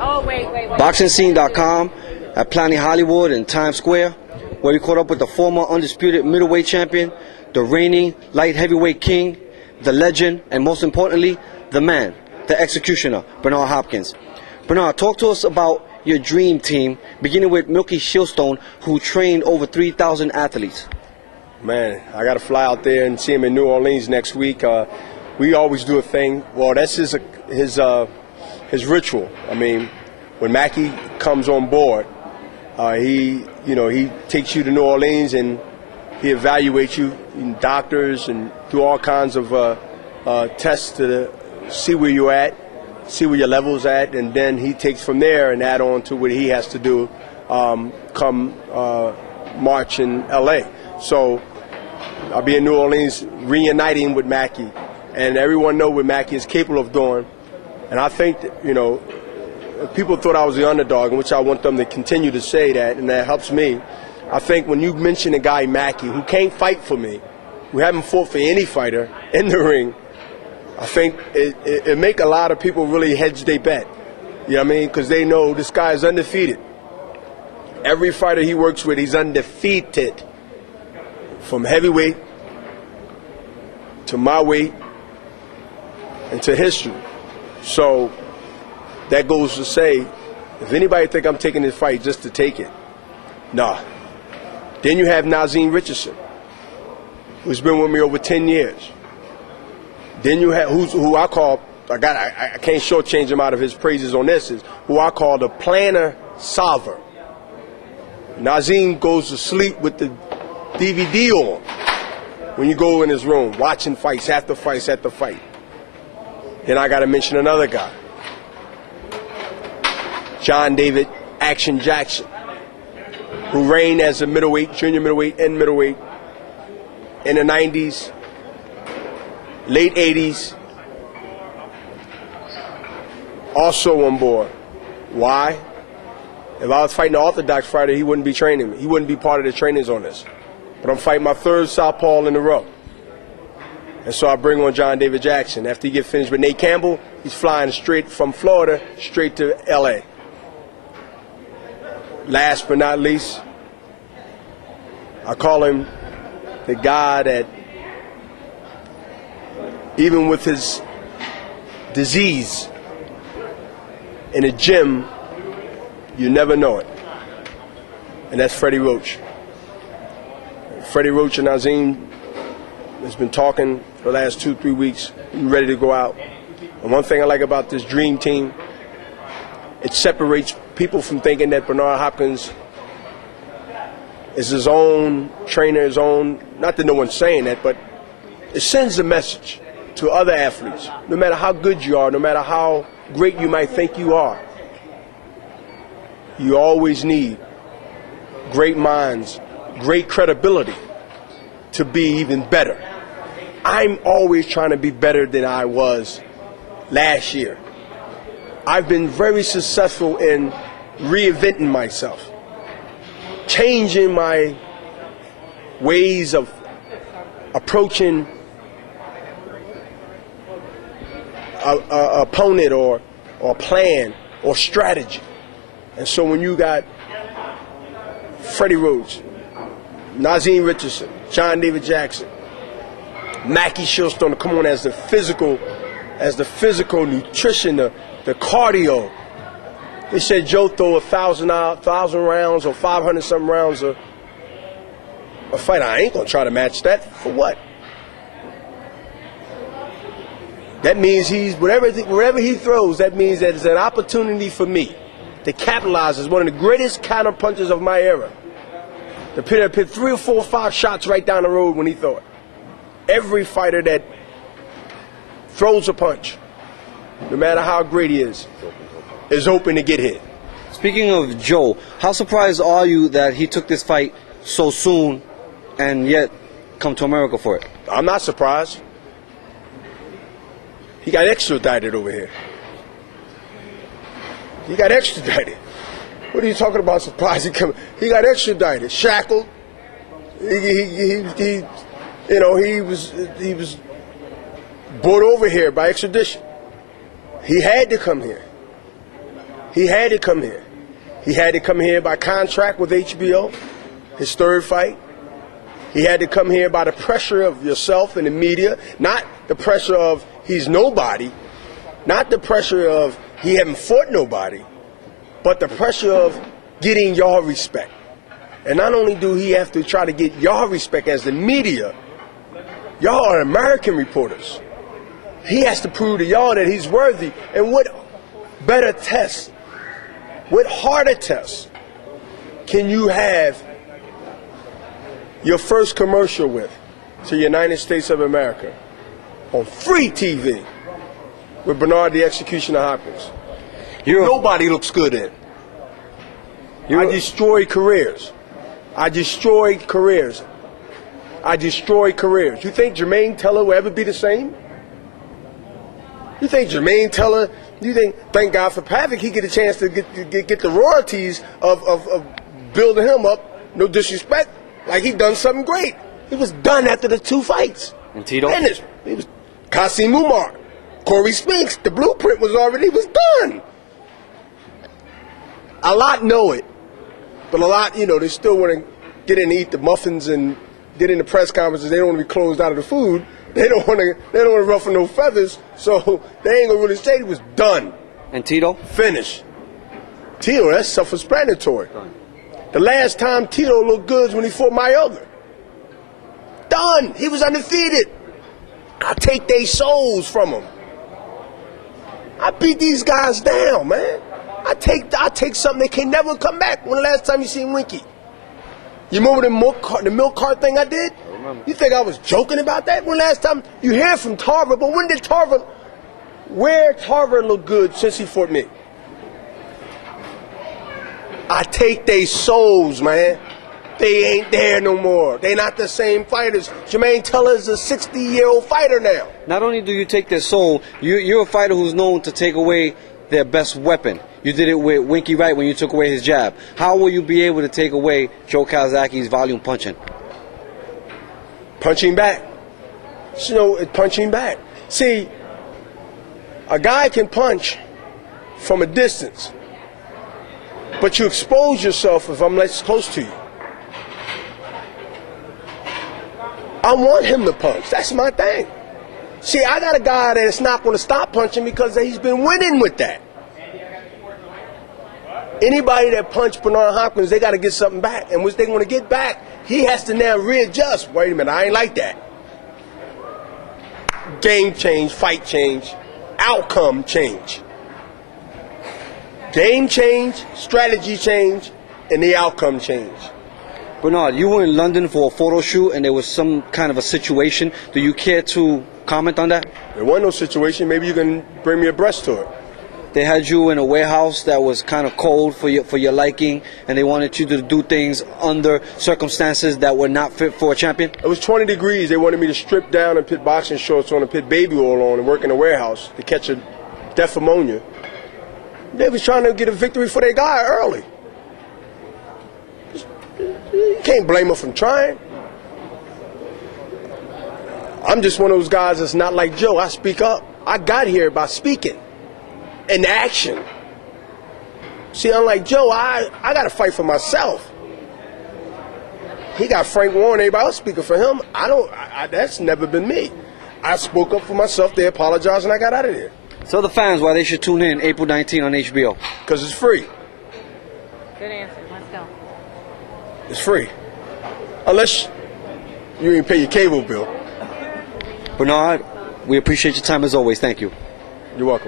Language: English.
BoxingScene.com at Planet Hollywood in Times Square, where we caught up with the former undisputed middleweight champion, the reigning light heavyweight king, the legend, and most importantly, the man, the executioner, Bernard Hopkins. Bernard, talk to us about your dream team, beginning with Milky Shieldstone, who trained over 3,000 athletes. Man, I got to fly out there and see him in New Orleans next week. We always do a thing. Well, that's his ritual. I mean, when Mackie comes on board, he takes you to New Orleans and he evaluates you, doctors, and do all kinds of tests to see where you're at, see where your level's at, and then he takes from there and add on to what he has to do come March in L.A. So I'll be in New Orleans reuniting with Mackie, and everyone knows what Mackie is capable of doing. And I think that, people thought I was the underdog, in which I want them to continue to say that, and that helps me. I think when you mention a guy, Mackie, who can't fight for me, who haven't fought for any fighter in the ring, I think it make a lot of people really hedge their bet. You know what I mean? Because they know this guy is undefeated. Every fighter he works with, he's undefeated. From heavyweight to my weight and to history. So that goes to say, if anybody think I'm taking this fight just to take it, nah. Then you have Nazeem Richardson, who's been with me over 10 years. Then you have who I call, I can't shortchange him out of his praises on this, is who I call the planner solver. Nazeem goes to sleep with the DVD on when you go in his room, watching fights after fights after fight. Then I got to mention another guy, John David Action Jackson, who reigned as a middleweight, junior middleweight, and middleweight in the 90s, late 80s, also on board. Why? If I was fighting an Orthodox fighter, he wouldn't be training me. He wouldn't be part of the trainings on this. But I'm fighting my third southpaw in a row. And so I bring on John David Jackson. After he gets finished with Nate Campbell, he's flying straight from Florida straight to L.A. Last but not least, I call him the guy that, even with his disease in the gym, you never know it. And that's Freddie Roach. Freddie Roach and Nazeem has been talking for the last 2-3 weeks, ready to go out. And one thing I like about this dream team, it separates people from thinking that Bernard Hopkins is his own trainer, his own, not that no one's saying that, but it sends a message to other athletes. No matter how good you are, no matter how great you might think you are, you always need great minds, great credibility to be even better. I'm always trying to be better than I was last year. I've been very successful in reinventing myself, changing my ways of approaching an opponent or plan or strategy. And so when you got Freddie Roach, Nazeem Richardson, John David Jackson, Mackie Shieldstone to come on as the physical nutrition, the cardio. They said Joe throw 1,000 rounds or 500 something rounds a fight. I ain't gonna try to match that. For what? That means wherever he throws, that means that it's an opportunity for me to capitalize as one of the greatest counter punchers of my era. To put 3 or 4 or 5 shots right down the road when he throw it. Every fighter that throws a punch, no matter how great he is open to get hit. Speaking of Joe, how surprised are you that he took this fight so soon and yet come to America for it? I'm not surprised. He got extradited over here. He got extradited. What are you talking about? Surprised he got extradited, shackled. He was brought over here by extradition. He had to come here. He had to come here. He had to come here by contract with HBO, his third fight. He had to come here by the pressure of yourself and the media, not the pressure of he's nobody, not the pressure of he haven't fought nobody, but the pressure of getting your respect. And not only do he have to try to get your respect as the media, y'all are American reporters. He has to prove to y'all that he's worthy. And what better test, what harder test can you have your first commercial with to the United States of America on free TV with Bernard the Executioner Hopkins? Nobody looks good in. I destroy careers. I destroy careers. I destroy careers. You think Jermaine Teller will ever be the same? You think Jermaine Teller, thank God for Pavic, he get a chance to get the royalties of building him up, no disrespect, like he done something great. He was done after the 2 fights. And Tito? Finished. He was Kasim Umar, Corey Spinks, the blueprint was done. A lot know it, but a lot, they still want to get in and eat the muffins and get in the press conferences. They don't want to be closed out of the food. They don't want to ruffle no feathers, so they ain't gonna really say he was done. And Tito? Finished. Tito, that's self-explanatory. The last time Tito looked good was when he fought Mayweather. Done. He was undefeated. I take their souls from them. I beat these guys down, man. I take something that can never come back. When the last time you seen Winky? You remember the milk cart thing I did? I remember. You think I was joking about that? When last time you hear from Tarver, but when did where Tarver look good since he fought me? I take their souls, man. They ain't there no more. They not the same fighters. Jermaine Teller's a 60-year-old fighter now. Not only do you take their soul, you're a fighter who's known to take away their best weapon. You did it with Winky Wright when you took away his jab. How will you be able to take away Joe Calzaghe's volume punching? Punching back. Punching back. See, a guy can punch from a distance, but you expose yourself if I'm less close to you. I want him to punch. That's my thing. See, I got a guy that's not going to stop punching because he's been winning with that. Anybody that punched Bernard Hopkins, they got to get something back. And once they want to get back, he has to now readjust. Wait a minute, I ain't like that. Game change, fight change, outcome change. Game change, strategy change, and the outcome change. Bernard, you were in London for a photo shoot and there was some kind of a situation. Do you care to comment on that? There wasn't no situation. Maybe you can bring me abreast to it. They had you in a warehouse that was kind of cold for your liking, and they wanted you to do things under circumstances that were not fit for a champion? It was 20 degrees. They wanted me to strip down and put boxing shorts on and put baby oil on and work in a warehouse to catch a death ammonia. They was trying to get a victory for their guy early. You can't blame them from trying. I'm just one of those guys that's not like Joe. I speak up. I got here by speaking. In action. See, unlike Joe, I got to fight for myself. He got Frank Warren, everybody else speaking for him. That's never been me. I spoke up for myself, they apologized, and I got out of there. Tell the fans why they should tune in April 19 on HBO. Because it's free. Good answer. Let's go. It's free. Unless you ain't pay your cable bill. Bernard, we appreciate your time as always. Thank you. You're welcome.